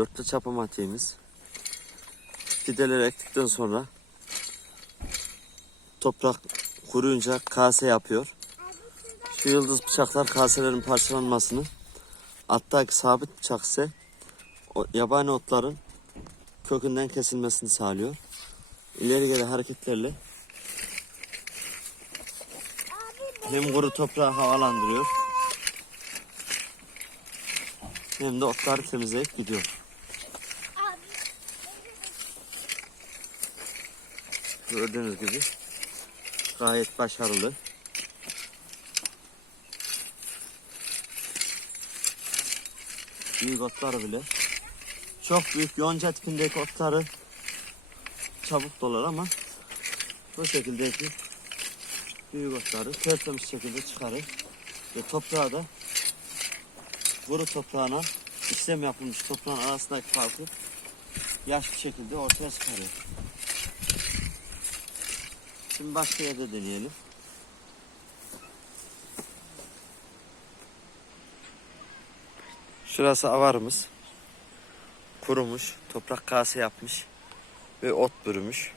Dörtlü çapa matiğimiz. Fideleri ektikten sonra toprak kuruyunca kase yapıyor. Şu yıldız bıçaklar kaselerin parçalanmasını alttaki sabit bıçak ise o yabani otların kökünden kesilmesini sağlıyor. İleri geri hareketlerle hem kuru toprağı havalandırıyor hem de otları temizleyip gidiyor. Gördüğünüz gibi gayet başarılı. Büyük otları bile. Çok büyük yonca tipindeki otları çabuk dolar ama bu şekildeki büyük otları tertemiz şekilde çıkarır. Ve toprağı da kuru toprağına işlem yapılmış toprağın arasındaki farkı yaş bir şekilde ortaya çıkarıyor. Şimdi başka yerde deneyelim. Şurası avarımız. Kurumuş, toprak kase yapmış ve ot bürümüş.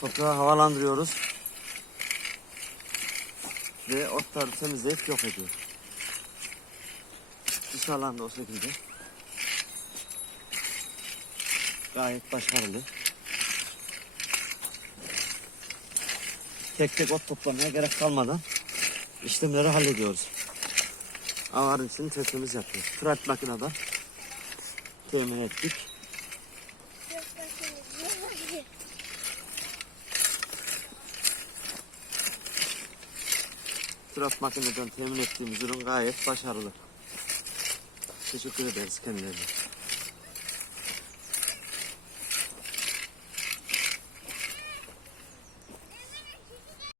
Toprağı havalandırıyoruz. Ve otları temizleyip yok ediyor. Dış alanda o şekilde. Gayet başarılı. Tek tek ot toplamaya gerek kalmadan işlemleri hallediyoruz. Avarın içini tertemiz yapıyoruz. Tıraş makinede temin ettik. Tıraş makineden temin ettiğimiz ürün gayet başarılı. Teşekkür ederiz kendilerine.